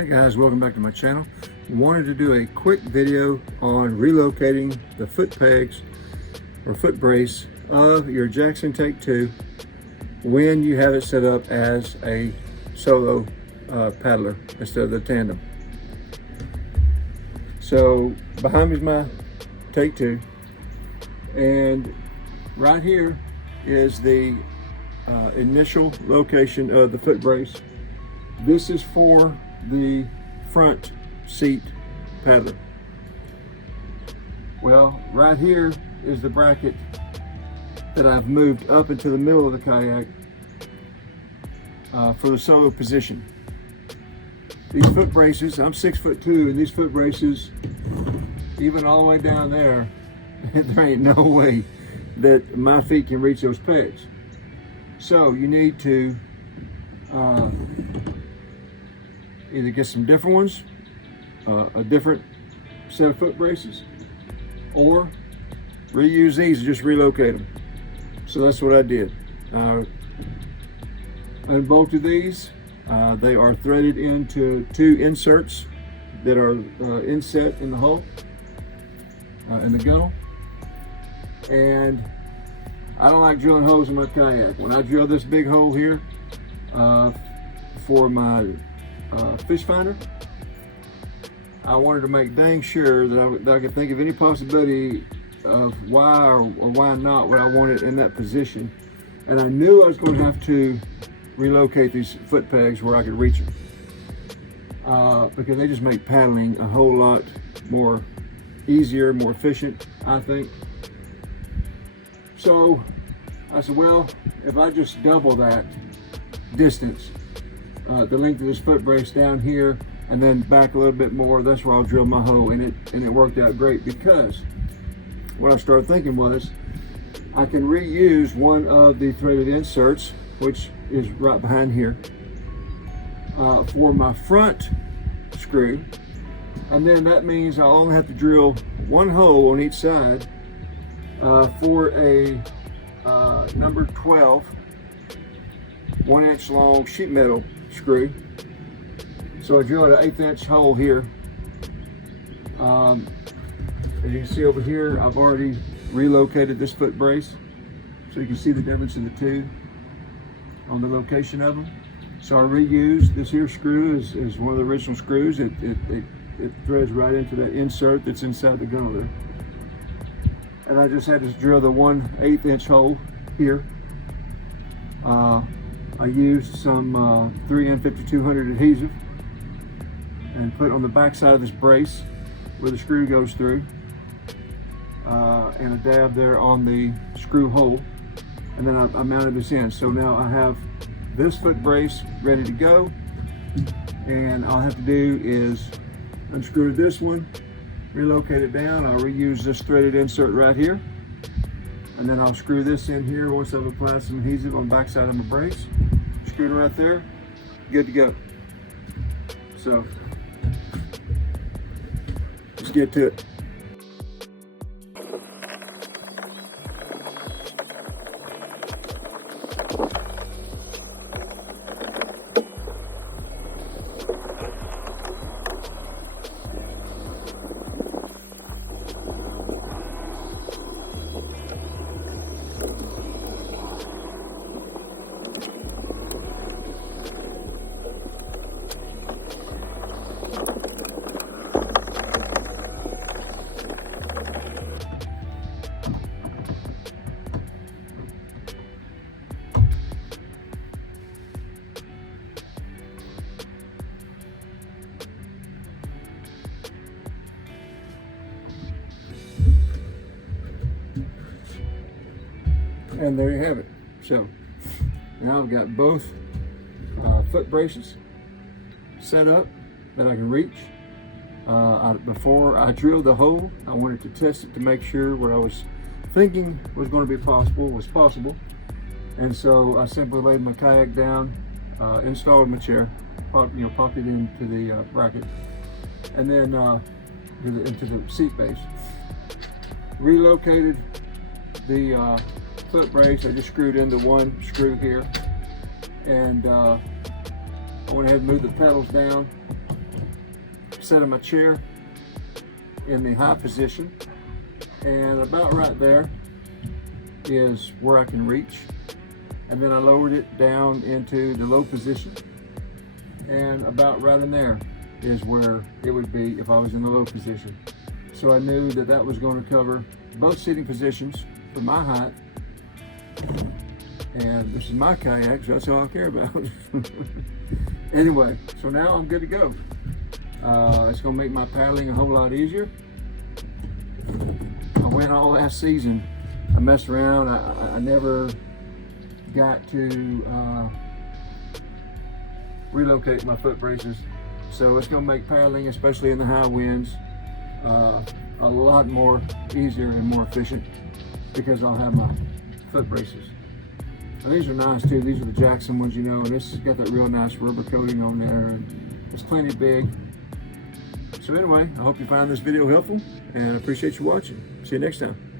Hey guys, welcome back to my channel. Wanted to do a quick video on relocating the foot pegs or foot brace of your Jackson TakeTwo when you have it set up as a solo paddler instead of the tandem. So behind me is my TakeTwo, and right here is the initial location of the foot brace. This is for the front seat paddler. Well, right here is the bracket that I've moved up into the middle of the kayak for the solo position. These foot braces, I'm 6'2", and these foot braces, even all the way down there, there ain't no way that my feet can reach those pegs. So you need to either get some different ones, a different set of foot braces, or reuse these and just relocate them. So that's what I did. Unbolted these. They are threaded into two inserts that are inset in the hull, in the gunnel. And I don't like drilling holes in my kayak. When I drill this big hole here for my fish finder, I wanted to make dang sure that I could think of any possibility of why or why not would I want it in that position. And I knew I was going to have to relocate these foot pegs where I could reach them, because they just make paddling a whole lot more easier, more efficient, I think. So I said, well, if I just double that distance, the length of this foot brace down here and then back a little bit more, that's where I'll drill my hole in it. And it worked out great, because what I started thinking was I can reuse one of the threaded inserts, which is right behind here, for my front screw. And then that means I'll only have to drill one hole on each side for a number 12 1-inch long sheet metal screw. So I drilled an 1/8 inch hole here. As you can see over here, I've already relocated this foot brace, so you can see the difference in the two on the location of them. So I reused this here screw is one of the original screws. It threads right into that insert that's inside the gunnel there. And I just had to drill the 1/8 inch hole here. I used some 3M5200 adhesive and put on the back side of this brace where the screw goes through, and a dab there on the screw hole. And then I mounted this in. So now I have this foot brace ready to go, and all I have to do is unscrew this one, relocate it down. I'll reuse this threaded insert right here, and then I'll screw this in here once I've applied some adhesive on the back side of my brace. Screwed it right there, good to go. So let's get to it. And there you have it. So now I've got both foot braces set up that I can reach. Before I drilled the hole, I wanted to test it to make sure what I was thinking was going to be possible was possible. And so I simply laid my kayak down, installed my chair, popped it into the bracket, and then into the seat base. Relocated the foot brace. I just screwed into one screw here, and I went ahead and moved the pedals down set my chair in the high position, and about right there is where I can reach. And then I lowered it down into the low position, and about right in there is where it would be if I was in the low position. So I knew that that was going to cover both seating positions for my height. And this is my kayak, so that's all I care about. Anyway, so now I'm good to go. It's gonna make my paddling a whole lot easier. I went all last season, I messed around, I never got to relocate my foot braces. So it's gonna make paddling, especially in the high winds, a lot more easier and more efficient because I'll have my foot braces. And these are nice too. These are the Jackson ones, you know, and this has got that real nice rubber coating on there, and it's plenty big. So anyway, I hope you found this video helpful, and I appreciate you watching. See you next time.